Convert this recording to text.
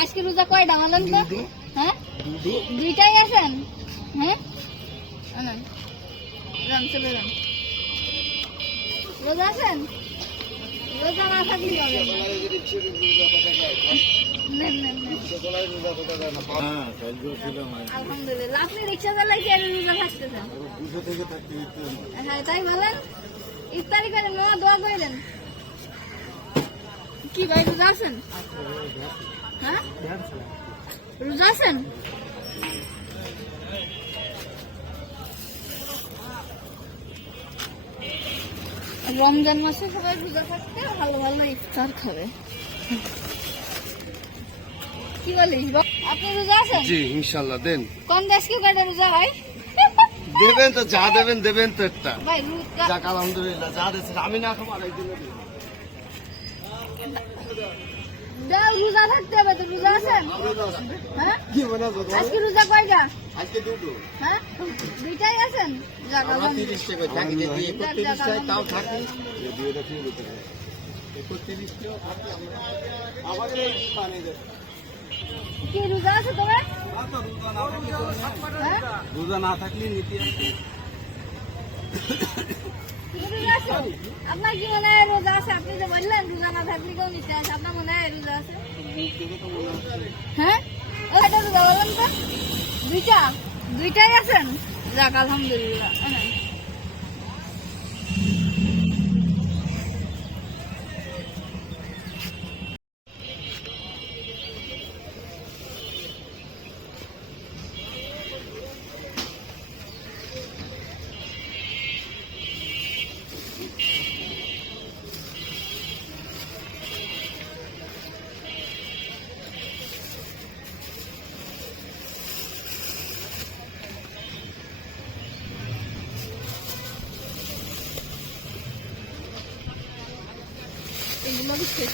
আজকে রোজা কয়টা মানলেন তো? হ্যাঁ? দুইটাই আছেন? হ্যাঁ? আনেন। যান চলে যান। রোজা আছেন? রোজা না থাকলে হ্যাঁ আলহামদুলিল্লাহ। আপনি রিক্সা চালাইতে আর রোজা থাকতেছেন হ্যাঁ। তাই বলেন। ইফতারি করেন মামা দোয়া করেন কি ভাই রোজা আছেন? হ্যাঁ? রোজা আছেন? রমজান মাসে সবাই রোজা থাকতে ভালো ভালো ইফতার খাবে? কি বলিস বল? আপনি রোজা আছেন? জি ইনশাল্লাহ দেন। কোন দেশকে কাটে রোজা হয়? দেবেন তো যা দেবেন দেবেন তো একটা। ভাই রোজা যাক আলহামদুলিল্লাহ যা দিয়েছেন আমি না খাব আরেকদিন রোজা থাকতে হবে তো রোজা আছেন হ্যাঁ? কি আজকে রোজা কয়টা? আজকে দুটো। হ্যাঁ? দুইটাই আছেন? কি রোজা আছে তোমার? হ্যাঁ? রোজা না থাকলে নীতি আছে? আপনার কি মনে হয় রোজা আছে? আপনি যে বললেন রোজা না থাকলে কেউ নিতে আছে আপনার মনে হয় রোজা আছে? হ্যাঁ? ওটা রোজা বললেন তো। দুইটা? দুইটাই আছেন? যাক, আলহামদুলিল্লাহ। Elmalı kek.